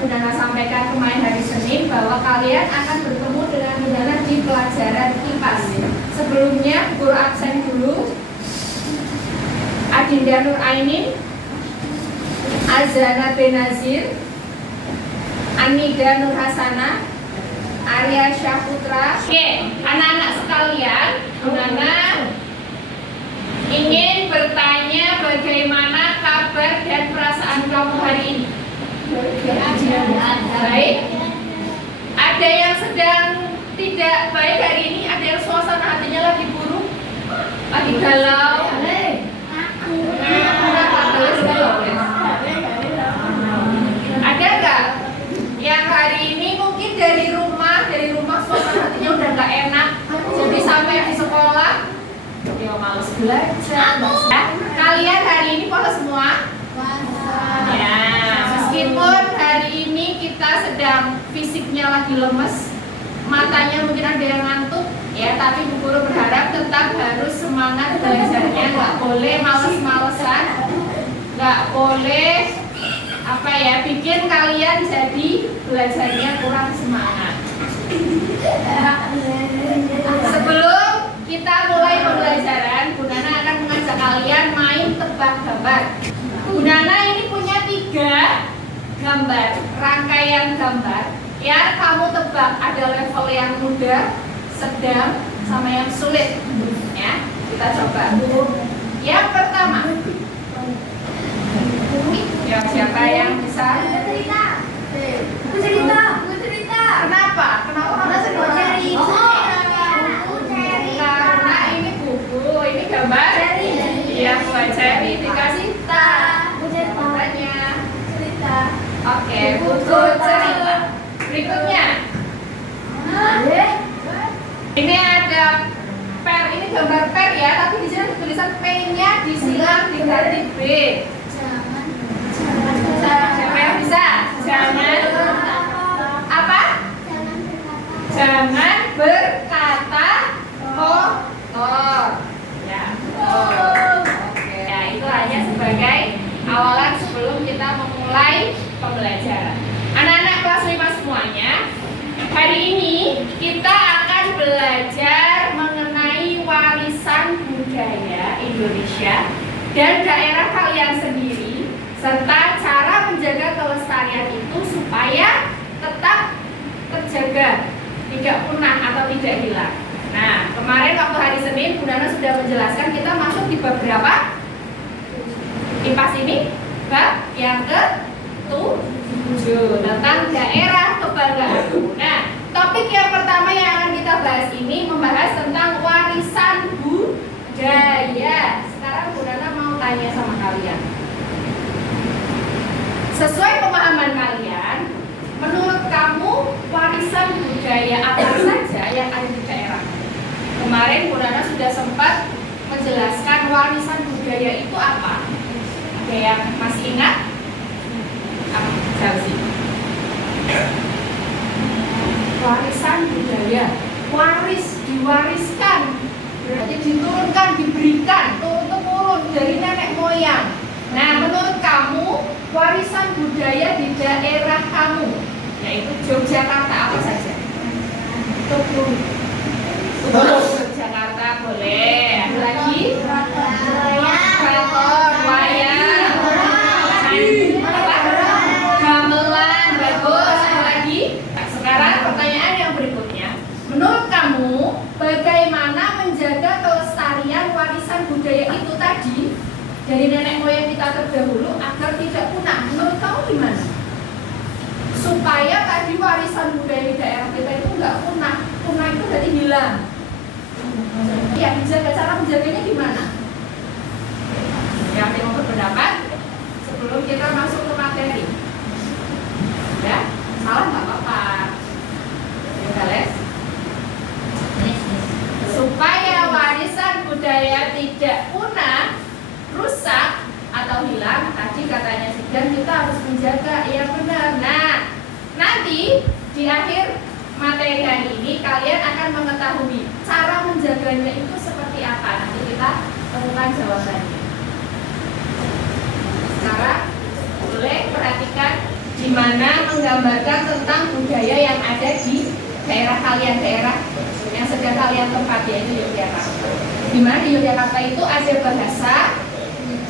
Bu Nana sampaikan kemarin hari Senin bahwa kalian akan bertemu dengan Bu Nana di pelajaran IPAS. Sebelumnya guru absen dulu Adinda Nur Ainin, Azana Benazir, Anida Nur Hasana, Arya Syahputra. Oke, anak-anak sekalian, Bu Nana ingin bertanya bagaimana kabar dan perasaan kamu hari ini. Baik. Ada yang sedang tidak baik hari ini? Ada yang suasana hatinya lagi buruk, lagi galau? Ada nggak yang hari ini mungkin dari rumah suasana hatinya udah nggak enak, jadi sampai di sekolah ya males belajar. Kalian hari ini puasa semua? Ya, meskipun hari ini kita sedang fisiknya lagi lemes, matanya mungkin ada yang ngantuk, ya, tapi Bu Guru berharap tetap harus semangat belajarnya, nggak boleh males-malesan, nggak boleh bikin kalian jadi belajarnya kurang semangat. Sebelum kita mulai pembelajaran, Bu Nana akan mengajak kalian main tebak gambar. Bu Nana ini punya 3 gambar, rangkaian gambar. Ya, kamu tebak ada level yang mudah, sedang, sama yang sulit. Ya, kita coba. Yang pertama. Ya, siapa yang bisa? Cerita. Kenapa? Karena ini buku, ini gambar. Ya, buat Ceri dikasih tanya. Oke, buku cerita. Berikutnya. Ini ada per, ini gambar per ya, tapi di sini tulisan P-nya disilang diganti B. Siapa yang bisa? Jangan berkata kotor. Ya. Oke. Ya, itu hanya sebagai awalan sebelum kita memulai pembelajaran. Anak-anak kelas 5 semuanya, hari ini kita akan belajar mengenai warisan budaya Indonesia dan daerah kalian sendiri, serta cara menjaga kelestarian itu supaya tetap terjaga, tidak punah atau tidak hilang. Nah, kemarin waktu hari Senin Bu Nana sudah menjelaskan kita masuk di bab berapa? IPAS ini bab yang ke-7 tentang daerah kebanggaan. Nah, topik yang pertama yang akan kita bahas ini membahas tentang warisan budaya. Sekarang Bu Nana mau tanya sama kalian. Sesuai pemahaman kalian, menurut kamu warisan budaya apa saja yang ada di daerah? Kemarin Bu Nana sudah sempat menjelaskan warisan budaya itu apa. Ada yang masih ingat? Apa sih? Warisan budaya, diwariskan, berarti diturunkan, diberikan, turun-temurun dari nenek moyang. Nah, menurut kamu warisan budaya di daerah kamu, yaitu Yogyakarta, apa saja? Yogyakarta boleh. Ada lagi? Keraton, wayang, gamelan, bagus. Ada lagi? Nah, sekarang pertanyaan yang berikutnya, menurut kamu bagaimana menjaga kelestarian warisan budaya itu tadi dari nenek moyang kita terdahulu agar tidak punah? Menurut kamu gimana? Supaya tadi warisan budaya di daerah kita itu nggak punah. Punah itu berarti hilang. Ya, dijaga, cara menjaganya gimana? Ya, ada yang mau berpendapat sebelum kita masuk ke materi? Ya, salah nggak apa-apa. Ya, Les. Supaya warisan budaya tidak punah, rusak atau hilang, tadi katanya Sidan kita harus menjaga, ya benar. Nah, nanti di akhir materi hari ini kalian akan mengetahui cara menjaganya itu seperti apa. Nanti kita temukan jawabannya. Sekarang boleh perhatikan di mana menggambarkan tentang budaya yang ada di daerah kalian, daerah yang sedang kalian tempati, yaitu Yogyakarta. Di mana di Yogyakarta itu ada bahasa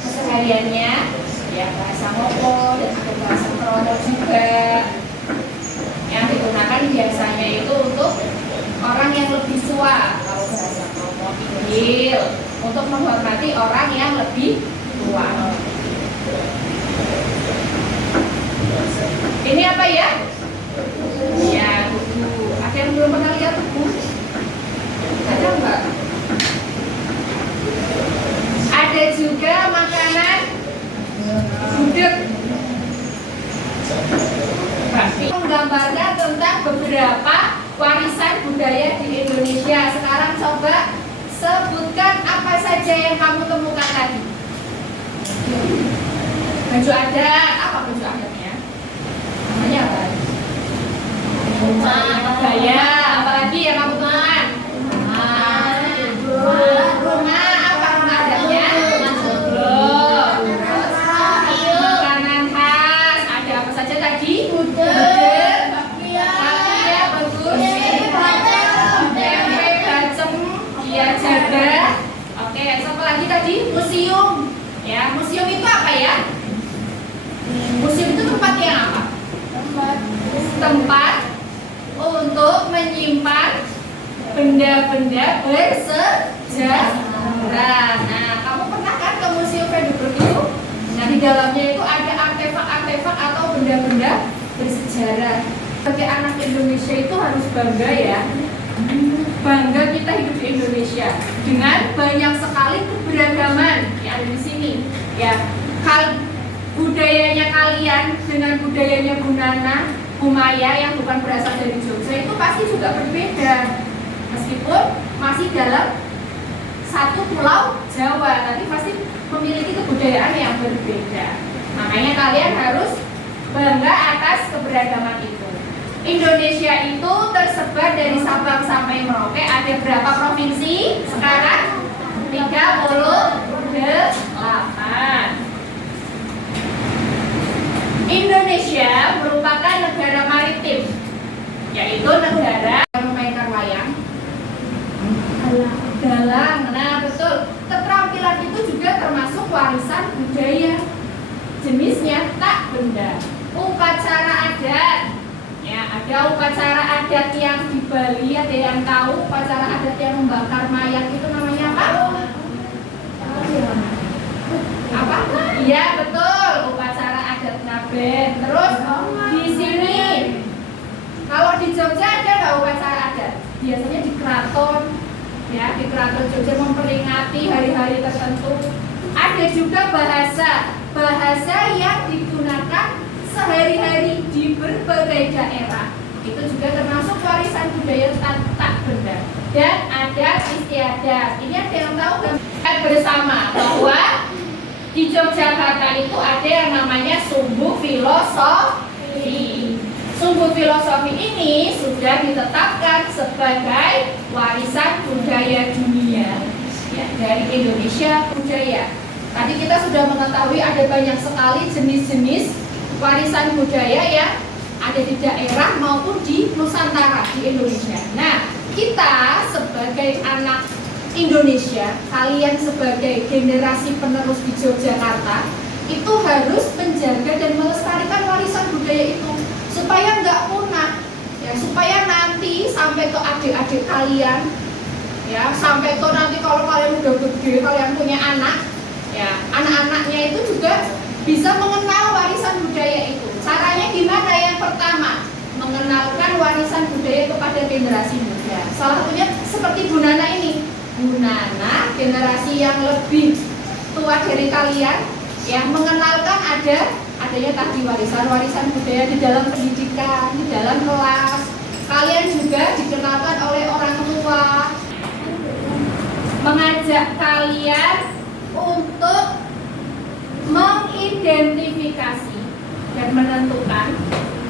kesehariannya, ya bahasa Moko dan ada bahasa Krono juga, yang digunakan biasanya itu untuk orang yang lebih tua. Kalau bahasa Krono Inggil untuk menghormati orang yang lebih tua. Ini apa ya? Ya, tugu. Ada yang belum pernah lihat tugu? Ada enggak? Ada juga makanan gudeg. Menggambarkan tentang beberapa warisan budaya di Indonesia. Sekarang coba sebutkan apa saja yang kamu temukan tadi. Baju adat, apa baju adatnya? Namanya apa? Kebaya, apalagi yang kamu temukan? Rumah, apa rumah adatnya? Makanan khas, ada apa saja tadi? Gudeg, bakpia, bagus. Tempe, bacem, dia jaga. Oke, apa lagi tadi? Museum. Ya, museum itu apa ya? Museum itu tempat yang apa? Tempat untuk menyimpan benda-benda bersejarah. Nah, kamu pernah kan ke Museum Frederick itu? Nah, di dalamnya itu ada artefak-artefak atau benda-benda bersejarah. Sebagai anak Indonesia itu harus bangga ya. Bangga kita hidup di Indonesia dengan banyak sekali keberagaman yang ada di sini. Ya, budayanya kalian dengan budayanya Bu Nana, Bu Maya yang bukan berasal dari Jogja itu pasti juga berbeda. Meskipun masih dalam satu pulau Jawa, tapi pasti memiliki kebudayaan yang berbeda. Makanya kalian harus bangga atas keberagaman itu. Indonesia itu tersebar dari Sabang sampai Merauke. Ada berapa provinsi sekarang? 38. Indonesia merupakan negara maritim, yaitu negara memainkan wayang, dalang. Nah, betul. Keterampilan itu juga termasuk warisan budaya. Jenisnya tak benda. Upacara adat. Ya, ada upacara adat yang di Bali, ada yang tahu upacara adat yang membakar mayat itu namanya apa? Apa? Iya, betul. Upacara adat Ngaben. Terus di sini, kalau di Jogja ada nggak upacara adat? Biasanya di keraton, ya, di keraton Jogja memperingati hari-hari tertentu. Ada juga bahasa yang digunakan sehari-hari di berbagai daerah. Itu juga termasuk warisan budaya tak benda. Dan adat istiadat. Ini ada yang tahu nggak bersama bahwa di Yogyakarta itu ada yang namanya Sumbu Filosofi. Sumbu Filosofi ini sudah ditetapkan sebagai warisan budaya dunia, ya, dari Indonesia budaya. Tadi kita sudah mengetahui ada banyak sekali jenis-jenis warisan budaya yang ada di daerah maupun di Nusantara di Indonesia. Nah, kita sebagai anak Indonesia, kalian sebagai generasi penerus di Yogyakarta itu harus menjaga dan melestarikan warisan budaya itu supaya nggak punah, ya, supaya nanti sampai ke adik-adik kalian, ya, sampai ke nanti kalau kalian udah gede, kalian punya anak, ya, anak-anaknya itu juga bisa mengenal warisan budaya itu. Caranya gimana? Yang pertama, mengenalkan warisan budaya kepada generasi muda. Salah satunya seperti Bu Nana ini. Bu Nana, generasi yang lebih tua dari kalian, yang mengenalkan adanya tadi warisan budaya di dalam pendidikan, di dalam kelas. Kalian juga dikenalkan oleh orang tua, mengajak kalian untuk mengidentifikasi dan menentukan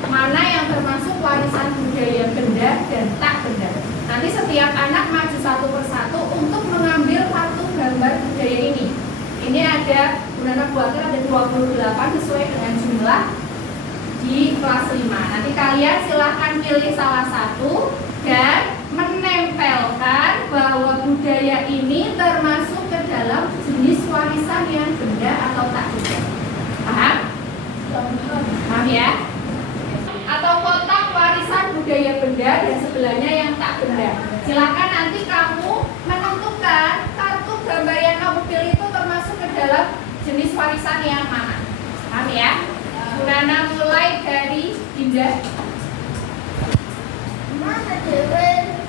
mana yang termasuk warisan budaya benda dan tak benda. Nanti setiap anak maju satu persatu untuk mengambil kartu gambar budaya ini. Ini ada, Bu Nana buatkan ada 28 sesuai dengan jumlah di di kelas 5. Nanti kalian silahkan pilih salah satu dan menempelkan bahwa budaya ini termasuk ke dalam jenis warisan yang benda atau tak benda. Paham? Paham ya? Atau kotak warisan budaya benda dan sebelahnya yang tak benda. Silakan nanti kamu menentukan kartu gambar yang kamu pilih itu termasuk ke dalam jenis warisan yang mana. Paham ya? Nana mulai dari Dinda. Mana Dewi?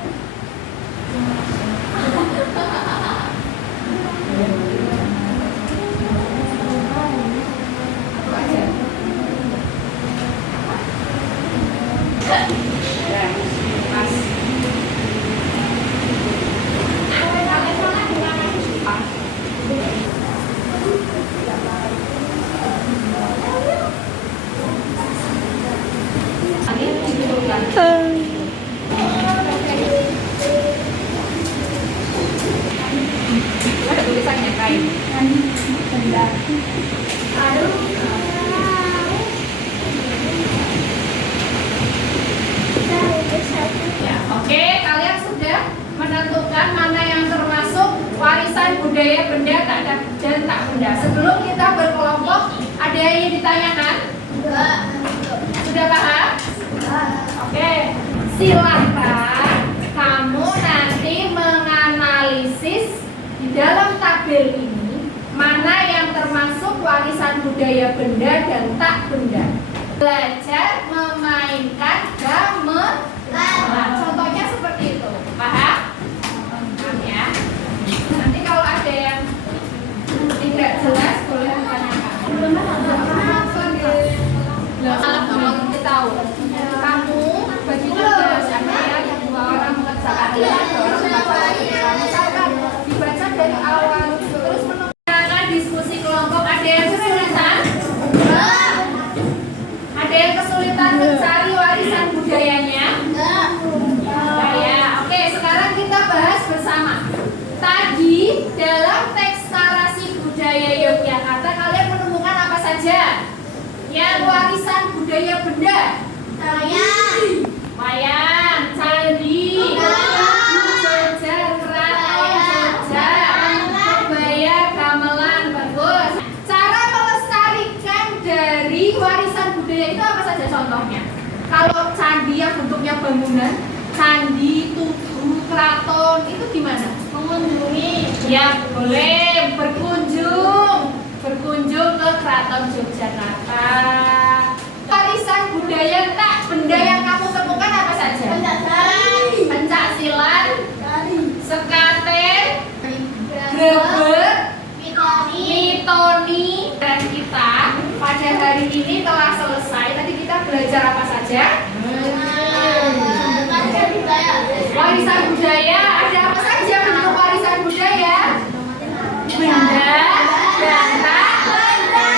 Ada tulisannya kain. Ya, oke, kalian sudah menentukan mana yang termasuk warisan budaya benda dan tak benda. Sebelum kita berkelompok, ada yang ingin ditanyakan? Sudah paham? Oke, silahkan kamu nanti menganalisis di dalam tabel ini mana yang termasuk warisan budaya benda dan tak benda. Belajar memainkan gamelan. Nah, contohnya seperti itu. Paham? Paham ya? Nanti kalau ada yang tidak jelas boleh ditanyakan. Malah kalau kita tahu kamu bagi tugas ada yang 2 orang mengerjakan ini, 2 orang membaca lagi. Misalkan dibaca dari awal terus menunjukkan diskusi kelompok. Ada yang kesulitan? Ada yang kesulitan mencari warisan budayanya? Nah, ya, oke. Sekarang kita bahas bersama. Tadi dalam teks narasi budaya Yogyakarta kalian menemukan apa saja? Yang warisan budaya benda. Wayang, candi, jajar, keraton, jajar, kebaya, gamelan, bagus. Cara melestarikan dari warisan budaya itu apa saja contohnya? Kalau candi yang bentuknya bangunan, candi, tugu, keraton, itu gimana? Mengunjungi. Ya, boleh berkunjung ke Keraton Yogyakarta. Warisan budaya tak benda yang kamu temukan apa saja? Pencak silat, sekaten, grebek, mitoni. Dan kita pada hari ini telah selesai. Tadi kita belajar apa saja? Warisan budaya. Ada apa saja bentuk warisan budaya? Benda dan tak benda.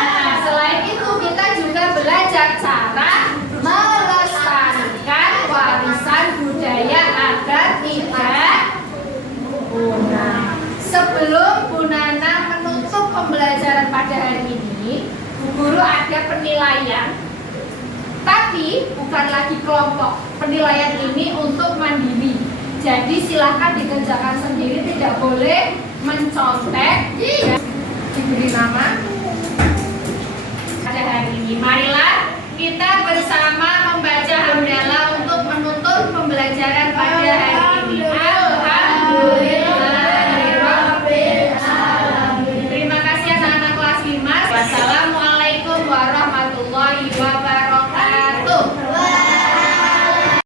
Nah, selain itu kita juga belajar cara melestarikan warisan budaya agar tidak punah. Sebelum Bu Nana menutup pembelajaran pada hari ini, Bu Guru ada penilaian, tapi bukan lagi kelompok. Penilaian ini untuk mandiri. Jadi silahkan dikerjakan sendiri, tidak boleh mencontek. Diberi nama pada hari ini. Marilah kita bersama membaca hamdalah